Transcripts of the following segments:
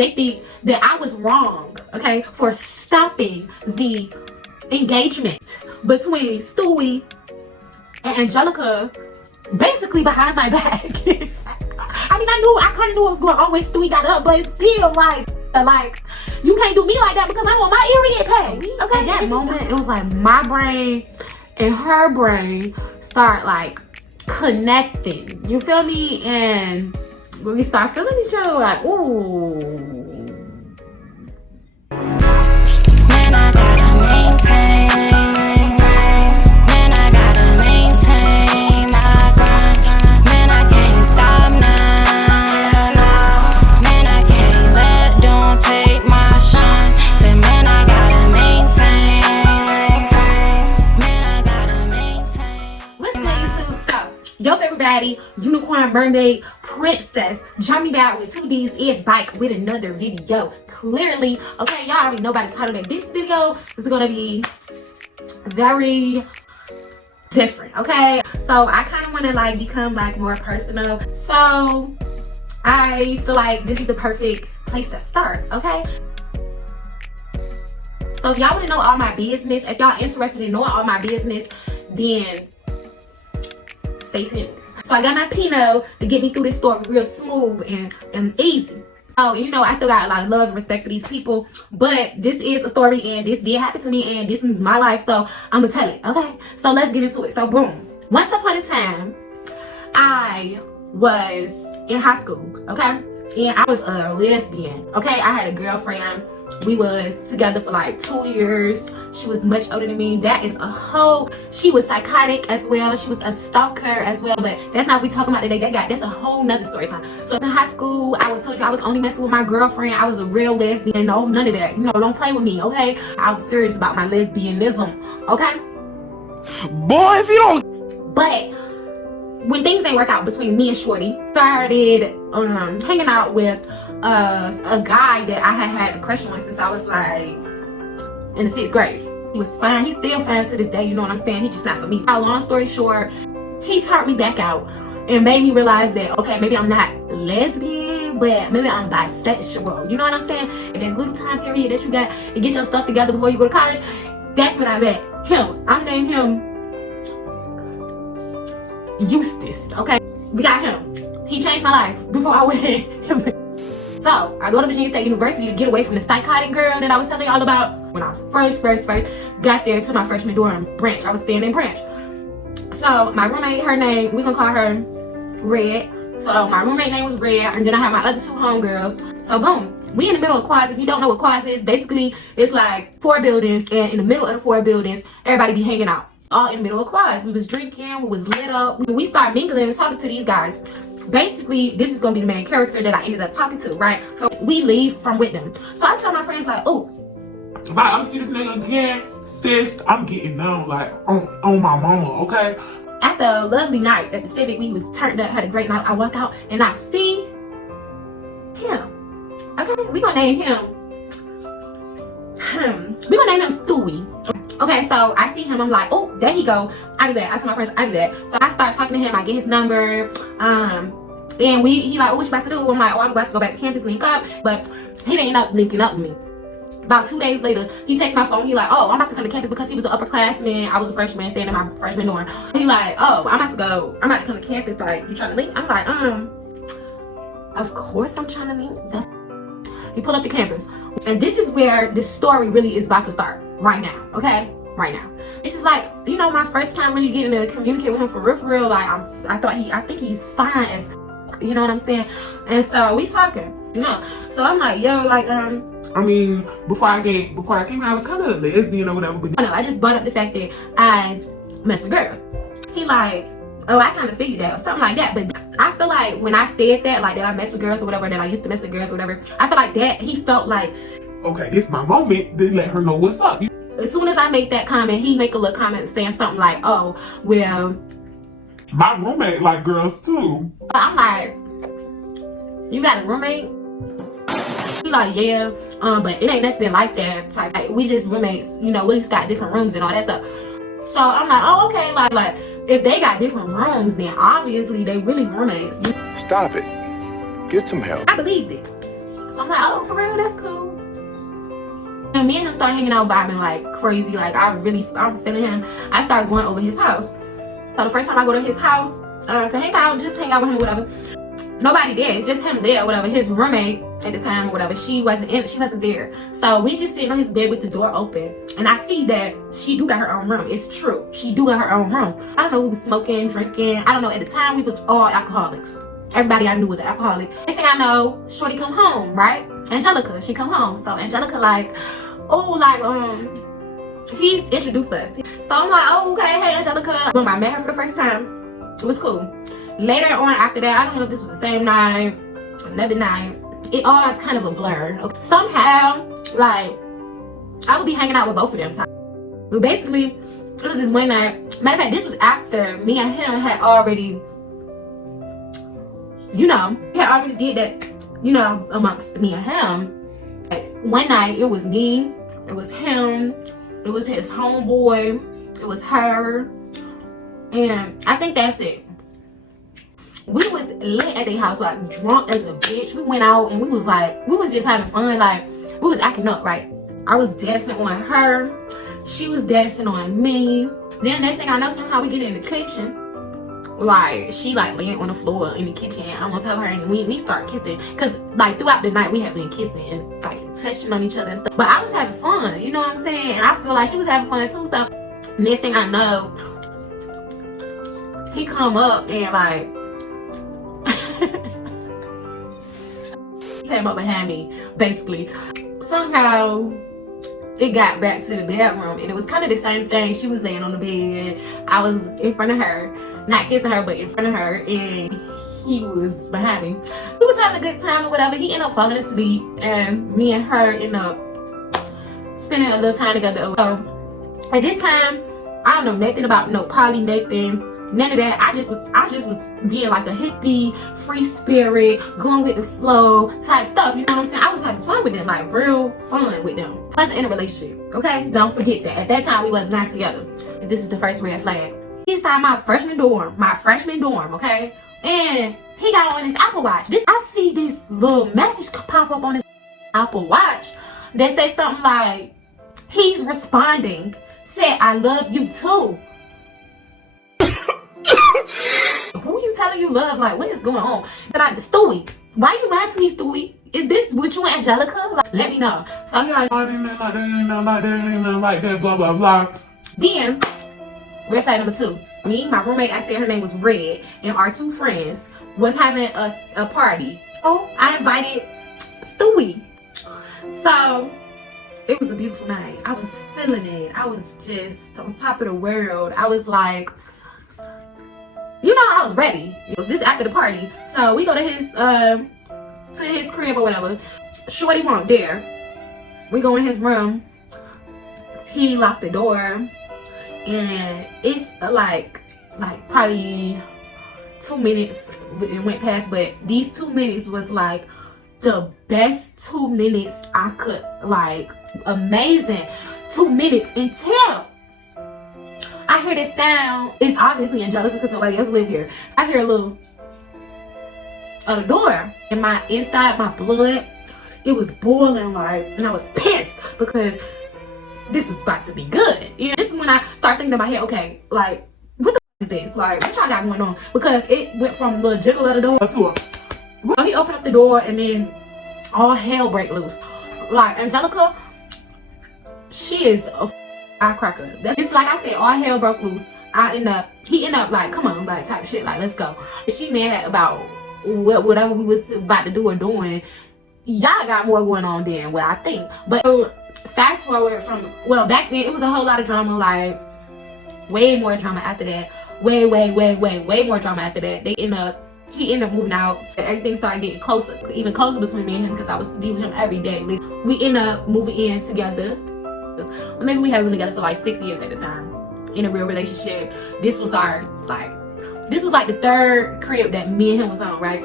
they think that I was wrong, okay, for stopping the engagement between Stewie and Angelica, basically behind my back. I mean, I kind of knew it was going on when Stewie got up, but still, like, you can't do me like that because I want my ear to get paid. Okay. At that moment, it was like my brain and her brain start like connecting. You feel me? And when we start feeling each other, like, ooh. Man, I gotta maintain. Man, I gotta maintain my grind. Man, I can't stop now. Man, I can't let them take my shine. Say, man, I gotta maintain. Man, I gotta maintain. Listen to YouTube. So, your favorite baddie, unicorn, mermaid, princess, journey back with 2Ds is back with another video. Clearly, okay, y'all already know by the title that this video is gonna be very different, okay? So I kind of want to like become like more personal. So I feel like this is the perfect place to start, okay? So if y'all want to know all my business, if y'all interested in knowing all my business, then stay tuned. So I got my Pinot to get me through this story real smooth and easy. Oh, you know, I still got a lot of love and respect for these people, but this is a story and this did happen to me and this is my life, so I'm gonna tell it, okay? So let's get into it. So boom. Once upon a time, I was in high school, okay? And I was a lesbian, okay? I had a girlfriend. We was together for like 2 years. She was much older than me. That is a whole, she was psychotic as well. She was a stalker as well, but that's not what we talking about today. That's a whole nother story time. So in high school, I told you I was only messing with my girlfriend. I was a real lesbian. No, none of that. You know, don't play with me, okay? I was serious about my lesbianism, okay? Boy, if you don't. But when things didn't work out between me and Shorty, started hanging out with a guy that I had a crush on since I was like in the 6th grade. He was fine. He's still fine to this day. You know what I'm saying? He's just not for me. Long story short, he turned me back out and made me realize that, okay, maybe I'm not lesbian, but maybe I'm bisexual. You know what I'm saying? And that little time period that you got to get your stuff together before you go to college, that's when I met him. I'm gonna name him Eustace, okay? We got him. He changed my life before I went. So, I go to Virginia State University to get away from the psychotic girl that I was telling y'all about when I first got there to my freshman dorm, Branch. I was staying in Branch. So, my roommate, her name, we gonna call her Red. So, my roommate name was Red, and then I have my other 2 homegirls. So, boom. We in the middle of quads. If you don't know what quads is, basically, it's like 4 buildings, and in the middle of the 4 buildings, everybody be hanging out. All in the middle of quads. We was drinking, we was lit up. We start mingling and talking to these guys. Basically, this is gonna be the main character that I ended up talking to, right? So we leave from with them. So I tell my friends like, oh, Right, I'm see this nigga again, sis. I'm getting down like on my mama, okay? After a lovely night at the Civic, we was turned up, had a great night. I walk out and I see him. Okay, we gonna name him. We gonna name him Stewie. Okay, so I see him, I'm like, oh, there he go. I'll be back. I tell my friends, I'll be back. So I start talking to him, I get his number. And he like, oh, what you about to do? I'm like, oh, I'm about to go back to campus, link up. But he didn't end up linking up with me. About 2 days later, he texts my phone. He like, oh, I'm about to come to campus because he was an upperclassman. I was a freshman staying in my freshman dorm. He like, oh, I'm about to come to campus. Like, you trying to link? I'm like, of course I'm trying to link. He pulled up to campus. And this is where this story really is about to start. Right now, okay? Right now. This is like, you know, my first time really getting to communicate with him for real. Like, I think he's fine as you know what I'm saying? And so we talking, you know. So I'm like, yo, like, I mean, before I came out, I was kind of a lesbian or whatever, but I just brought up the fact that I mess with girls. He like, oh, I kind of figured that or something like that. But I feel like when I said that, like that I mess with girls or whatever, that I used to mess with girls or whatever, I feel like that he felt like, okay, this is my moment to let her know what's up. As soon as I make that comment, he make a little comment saying something like, oh, well, my roommate like girls too. I'm like, you got a roommate? He like, yeah, but it ain't nothing like that type. Like, we just roommates, you know, we just got different rooms and all that stuff. So I'm like, oh, okay, like if they got different rooms, then obviously they really roommates. Stop it. Get some help. I believed it. So I'm like, oh, for real, that's cool. And me and him started hanging out, vibing like crazy. Like I'm feeling him. I started going over his house. So the first time I go to his house to hang out, just hang out with him or whatever, nobody there. It's just him there or whatever. His roommate at the time or whatever, she wasn't there. So we just sitting on his bed with the door open, and I see that she do got her own room. It's true, she do got her own room. I don't know, we was smoking, drinking. I don't know. At the time, we was all alcoholics. Everybody I knew was an alcoholic. Next thing I know, Shorty come home, right? Angelica, she come home. So Angelica like, oh, like he's introduced us. So I'm like, oh, okay, hey Angelica. When I met her for the first time, it was cool. Later on after that, I don't know if this was the same night, another night. It all is kind of a blur. Okay. Somehow, like, I would be hanging out with both of them. But basically, it was this one night. Matter of fact, this was after me and him had already, did that, amongst me and him. Like, one night, it was me, it was him, it was his homeboy, it was her, and I think that's it. We was lit at their house, like drunk as a bitch. We went out and we was just having fun, like we was acting up, right? I was dancing on her, she was dancing on me. Then next thing I know, somehow we get in the kitchen. Like she like laying on the floor in the kitchen. I'm gonna tell her, and we start kissing, cause like throughout the night we had been kissing and like touching on each other and stuff. But I was having fun, you know what I'm saying? And I feel like she was having fun too. So next thing I know, he come up and like he came up behind me, basically. Somehow it got back to the bedroom, and it was kind of the same thing. She was laying on the bed, I was in front of her, not kissing her, but in front of her, and he was behind me. We was having a good time or whatever. He ended up falling asleep, and me and her ended up spending a little time together. So at this time, I don't know nothing about no poly, nothing. None of that. I just was being like a hippie, free spirit, going with the flow type stuff. You know what I'm saying? I was having fun with them, like real fun with them. I wasn't in a relationship, okay? Don't forget that. At that time, we was not together. This is the first red flag. He's inside my freshman dorm, okay? And he got on his Apple Watch. I see this little message pop up on his Apple Watch that said something like, he's responding, said, I love you too. Who you telling you love? Like, what is going on? Like, Stewie, why you mad to me, Stewie? Is this with you and Angelica? Like, let me know. So he like, like that, blah blah blah. Then, red flag number 2. Me, my roommate, I said her name was Red, and our 2 friends was having a party. Oh, I invited Stewie. So it was a beautiful night. I was feeling it. I was just on top of the world. I was like, I was ready. This after the party. So we go to his crib or whatever. Shorty won't dare. We go in his room. He locked the door. And it's like probably 2 minutes it went past, but these 2 minutes was like the best 2 minutes I could, like, amazing 2 minutes until I hear this sound. It's obviously Angelica because nobody else live here. I hear a little of the door, and inside my blood, it was boiling, like, and I was pissed because this was about to be good. This is when I start thinking in my head, okay, like, what the is this? Like, what y'all got going on? Because it went from the jiggle of the door to he opened up the door, and then all hell break loose. Like, Angelica, she is a firecracker. It's like I said, all hell broke loose. He ended up like, come on, like, type shit, like, let's go. She mad about whatever we was about to do or doing. Y'all got more going on than what I think. But fast forward from, back then it was a whole lot of drama, like way more drama after that. Way more drama after that. He ended up moving out. So everything started getting closer, even closer between me and him, because I was viewing him every day. We ended up moving in together. Maybe we had been together for like 6 years at the time in a real relationship. This was like the 3rd crib that me and him was on, right?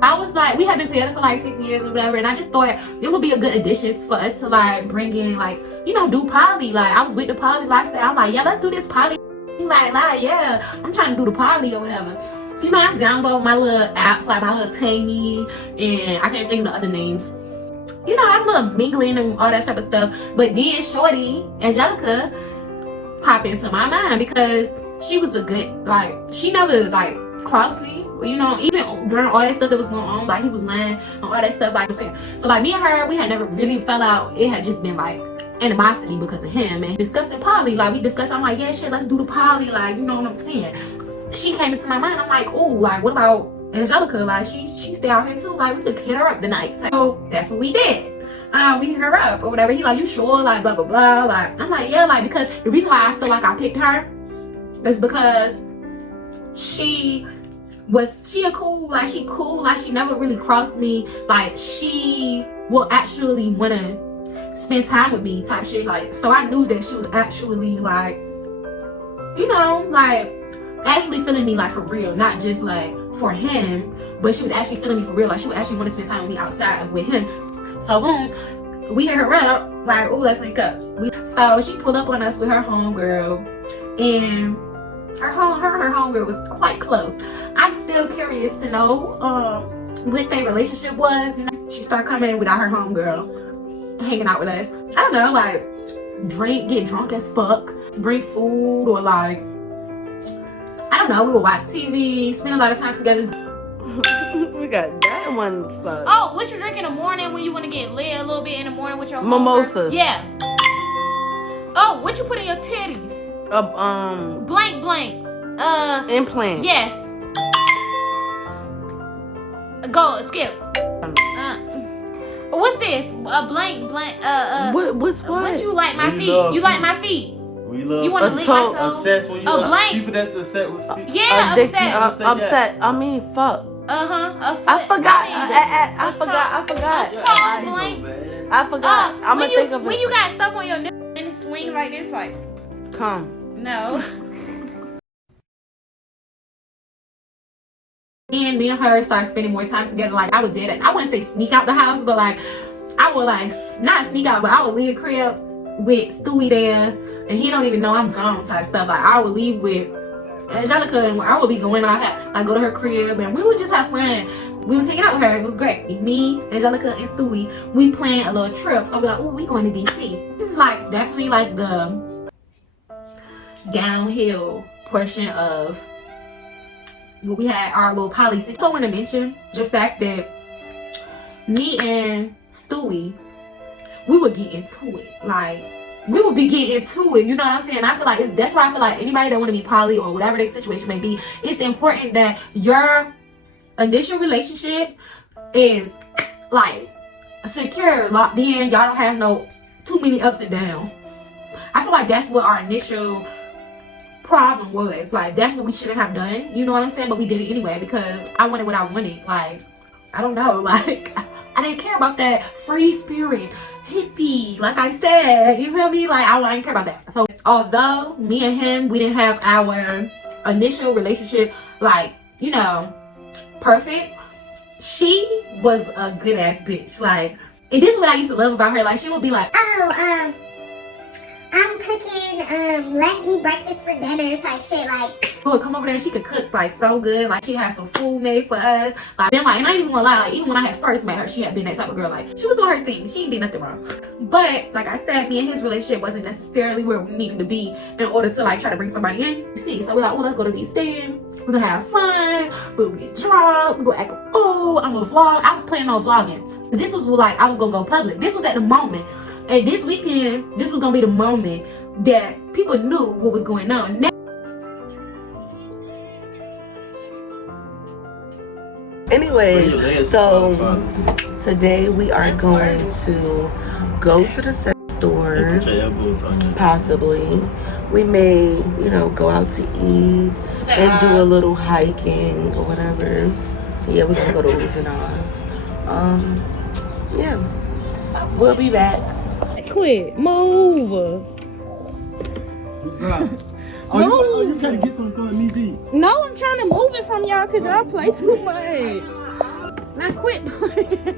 I was like, we had been together for like 6 years or whatever, and I just thought it would be a good addition for us to like bring in, like, do poly. Like, I was with the poly lifestyle. I'm like, yeah, let's do this poly. Like, yeah, I'm trying to do the poly or whatever. I download my little apps, like my little Tangy, and I can't think of the other names. you know, I'm a little mingling and all that type of stuff. But then Shorty, Angelica, pop into my mind because she was a good, like, she never, like, crossed me. You know, even during all that stuff that was going on, like, he was lying and all that stuff, like, so, like, me and her, we had never really fell out. It had just been, like, animosity because of him. And discussing poly, like, we discussed, I'm like, yeah, shit, let's do the poly, like, you know what I'm saying. She came into my mind, I'm like, oh, like, what about Angelica? Like, she stay out here too, like, we could hit her up tonight. So that's what we did. We hit her up or whatever. He like, you sure? Like, blah blah blah. Like, I'm like, yeah, like, because the reason why I feel like I picked her is because she a cool, like, she cool, like, she never really crossed me. Like, she will actually wanna spend time with me type shit. Like, so I knew that she was actually, like, you know, like, actually feeling me, like, for real, not just like for him, but she was actually feeling me for real. Like, she would actually want to spend time with me outside of with him. So boom, we hit her up, like, oh, let's link up. So she pulled up on us with her homegirl, and her homegirl was quite close. I'm still curious to know what their relationship was. You know, she started coming without her homegirl, hanging out with us. I don't know, like, get drunk as fuck, bring food, or like, I don't know, we would watch TV, spend a lot of time together. We got that one fuck. Oh, what you drink in the morning when you want to get lit a little bit in the morning with your mimosas? Yeah. Oh, what you put in your titties? Blanks. Implants. Yes. Go, skip. What's this? A blank. What's what? What you like my We feet? love You like feet. my feet? We love You want to lick my toes? obsessed when you A blank. people that's upset with feet. Yeah, Addicted, upset. upset. I mean, fuck. I forgot. I forgot. A tall blank. I forgot. I'm gonna think of it. When you got stuff on your nipple and it swing like this, like, Come. no. And me and her started spending more time together. Like, I would do that. I wouldn't say sneak out the house, but like, I would, like, not sneak out, but I would leave the crib with Stewie there, and he don't even know I'm gone type stuff. Like, I would leave with Angelica, and I would be going out, like, go to her crib, and we would just have fun. We was hanging out with her. It was great. Me, Angelica, and Stewie, we planned a little trip. So we're like, oh, we going to DC. This is like definitely like the downhill portion of what we had our little poly. So I want to mention the fact that me and Stewie, we would get into it. Like, we would be getting into it, you know what I'm saying? I feel like that's why I feel like anybody that want to be poly or whatever their situation may be, it's important that your initial relationship is, like, secure, locked in. Y'all don't have too many ups and downs. I feel like that's what our initial problem was. Like, that's what we shouldn't have done, you know what I'm saying? But we did it anyway because I wanted what I wanted. Like, I don't know, like, I didn't care about that free spirit hippie, like I said, you feel me? Like, I didn't care about that. So although me and him, we didn't have our initial relationship, like, you know, perfect, she was a good ass bitch. Like, and this is what I used to love about her. Like, she would be like, oh, I'm cooking, let's eat breakfast for dinner type shit. Like, she would come over there and she could cook, like, so good. Like, she had some food made for us. Like, then, like, and I ain't even gonna lie, like, even when I had first met her, she had been that type of girl. Like, she was doing her thing. She did nothing wrong. But like I said, me and his relationship wasn't necessarily where we needed to be in order to, like, try to bring somebody in. You see, so we're like, oh, let's go to DC. We're gonna have fun. We'll get drunk. We're gonna act a fool. I'm gonna vlog. I was planning on vlogging. This was like, I was gonna go public. This was at the moment. And this weekend, this was gonna be the moment that people knew what was going on. Now, anyways, so today we are going to go to the sex store. Possibly. We may, you know, go out to eat and do a little hiking or whatever. Yeah, we're gonna go to Oohs and Ahs. Yeah. We'll be back. Quit. Move. Oh, you trying to get something from me, G? No, I'm trying to move it from y'all because y'all play too much. Now quit playing.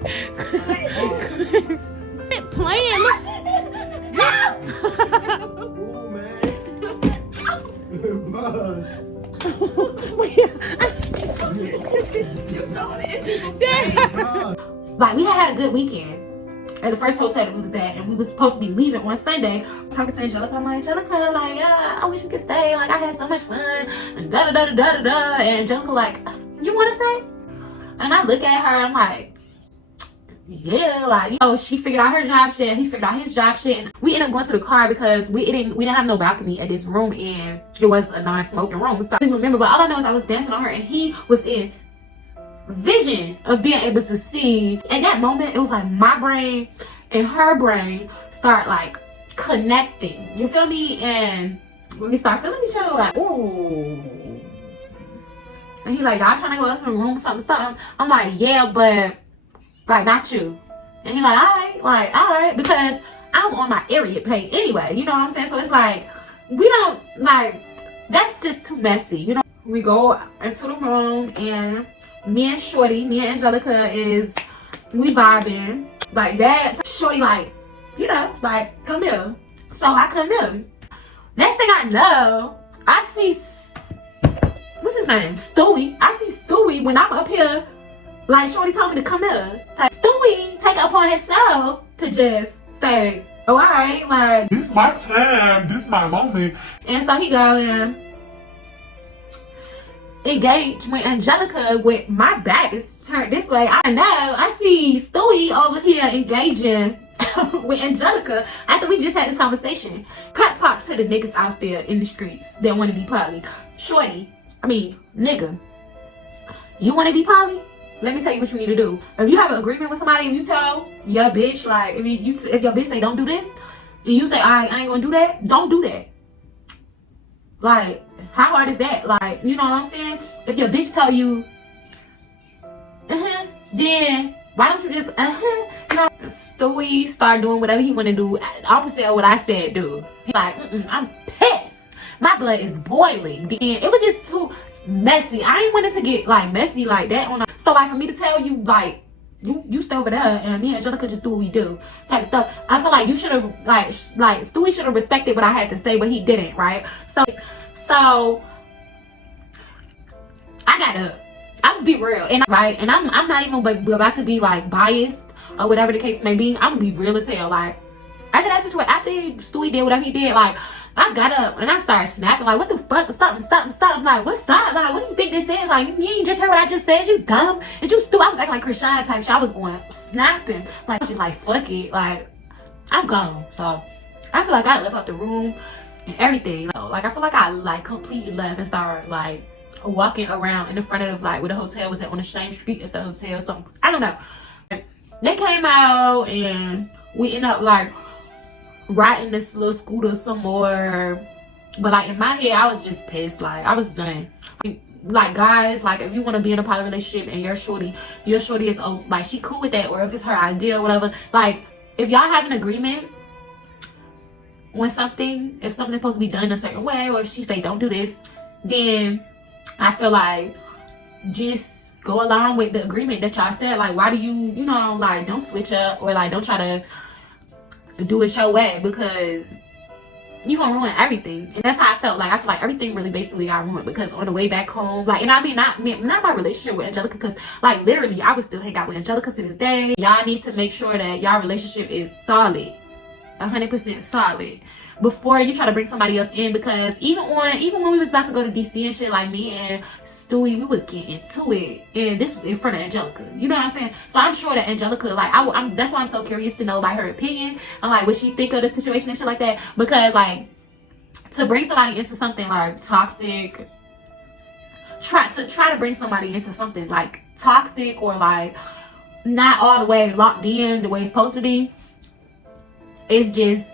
Quit playing. Oh, man. like, we had a good weekend. at the first hotel that we was at, and we was supposed to be leaving on Sunday. Talking to Angelica, I'm like, Angelica, like, yeah, I wish we could stay. Like, I had so much fun. And da da da da da da. And Angelica, like, you want to stay? And I look at her, I'm like, yeah, like, you know, she figured out her job shit, he figured out his job shit, and we ended up going to the car because we didn't have no balcony at this room, and it was a non-smoking room. So I didn't remember, but all I know is I was dancing on her, and he was in vision of being able to see. At that moment, it was like my brain and her brain start like connecting. You feel me? And when we start feeling each other, like, ooh. And he like, y'all trying to go up in the room, something. I'm like, yeah, but like, not you. And he like, all right, because I'm on my area page anyway, you know what I'm saying? So it's like, we don't, like, that's just too messy, you know? We go into the room, and me and Angelica we vibing like that. Shorty like, you know, like, come here. So I come here. Next thing I know, I see, what's his name? Stewie. I see Stewie when I'm up here. Like, Shorty told me to come here. Like, Stewie take it upon himself to just say, oh, all right, like, This my time. This my moment. and so he go and engage with Angelica with my back is turned this way. I know, I see Stewie over here engaging with Angelica after we just had this conversation. Cut talk to the niggas out there in the streets that want to be poly. Shorty, nigga, you want to be poly? Let me tell you what you need to do. If you have an agreement with somebody and you tell your bitch, like, if your bitch say don't do this, and you say, all right, I ain't gonna do that, don't do that. Like, how hard is that? Like, you know what I'm saying? If your bitch tell you, then why don't you just, you know? Stewie start doing whatever he want to do, opposite of what I said, dude. He like, I'm pissed. My blood is boiling. And it was just too messy. I ain't wanted to get like messy like that on. So like, for me to tell you, like, you stay over there and me and Angelica just do what we do type stuff, I feel like you should have like Stewie should have respected what I had to say, but he didn't, right? So I got up. I'm gonna be real, and I'm not even about to be like biased or whatever the case may be. I'm gonna be real as hell. Like, after that situation, after Stewie did whatever he did, like, I got up and I started snapping, like, what the fuck, something, like, what's up, like, what do you think this is, like, you ain't just heard what I just said, you dumb, is you stupid? I was acting like Krishan type shit. I was going snapping, like, I was just like, fuck it, like, I'm gone. So I feel like I left out the room and everything, like, I feel like I like completely left and started like walking around in the front of like where the hotel was at, on the same street as the hotel. So I don't know, they came out and we ended up like riding this little scooter some more, but like in my head I was just pissed. Like, I was done. Like, guys, like, if you want to be in a poly relationship and your shorty is like, she cool with that, or if it's her idea or whatever, like, if y'all have an agreement when if something's supposed to be done a certain way, or if she say don't do this, then I feel like just go along with the agreement that y'all said. Like, why do you know, like, don't switch up, or like, don't try to do it your way, because you gonna ruin everything. And that's how I felt. Like, I feel like everything really basically got ruined, because on the way back home, like, and I mean not my relationship with Angelica, because like literally I would still hang out with Angelica to this day. Y'all need to make sure that y'all relationship is solid, 100% solid, before you try to bring somebody else in. Because even when we was about to go to DC and shit, like, me and Stewie, we was getting into it, and this was in front of Angelica, you know what I'm saying? So I'm sure that Angelica, like, that's why I'm so curious to know, like, her opinion and like what she think of the situation and shit like that. Because like, to bring somebody into something like toxic, try to bring somebody into something like toxic, or like not all the way locked in the way it's supposed to be, it's just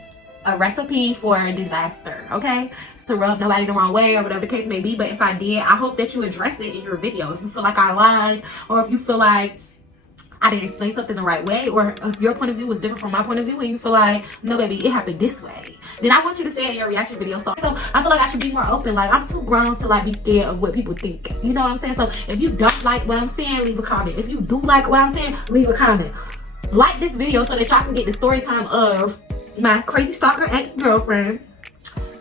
a recipe for disaster, okay? To rub nobody the wrong way, or whatever the case may be. But if I did, I hope that you address it in your video. If you feel like I lied, or if you feel like I didn't explain something the right way, or if your point of view was different from my point of view, and you feel like, no baby, it happened this way, then I want you to say it in your reaction video. So I feel like I should be more open. Like, I'm too grown to like be scared of what people think, you know what I'm saying? So if you don't like what I'm saying, leave a comment. If you do like what I'm saying, leave a comment. Like this video so that y'all can get the story time of my crazy stalker ex-girlfriend.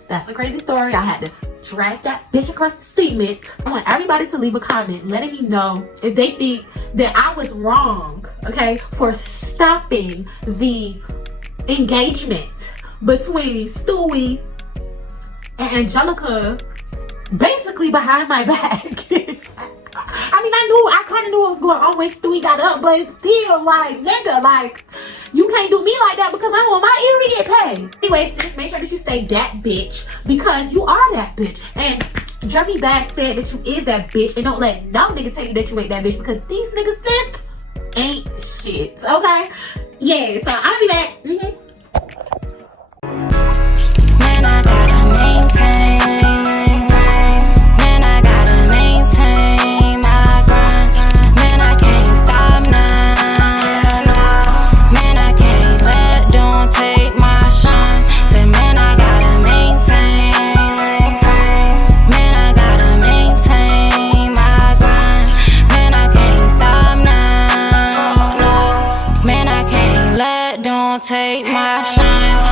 That's a crazy story. I had to drag that bitch across the cement. I want everybody to leave a comment letting me know if they think that I was wrong, okay, for stopping the engagement between Stewie and Angelica, basically behind my back. I mean, I kind of knew what was going on when Stewie got up, but it's still like, nigga, like, you can't do me like that because I want my ear to get paid. Anyway, sis, make sure that you stay that bitch because you are that bitch. And Jeremy Bass said that you is that bitch, and don't let no nigga tell you that you ain't that bitch because these niggas, sis, ain't shit, okay? Yeah, so I'll be back. Man, I gotta maintain. Man, I gotta maintain my grind. Man, I can't stop now. Man, I can't let don't take my shine. Say, man, I gotta maintain. Man, I gotta maintain my grind. Man, I can't stop now. Man, I can't let don't take my shine.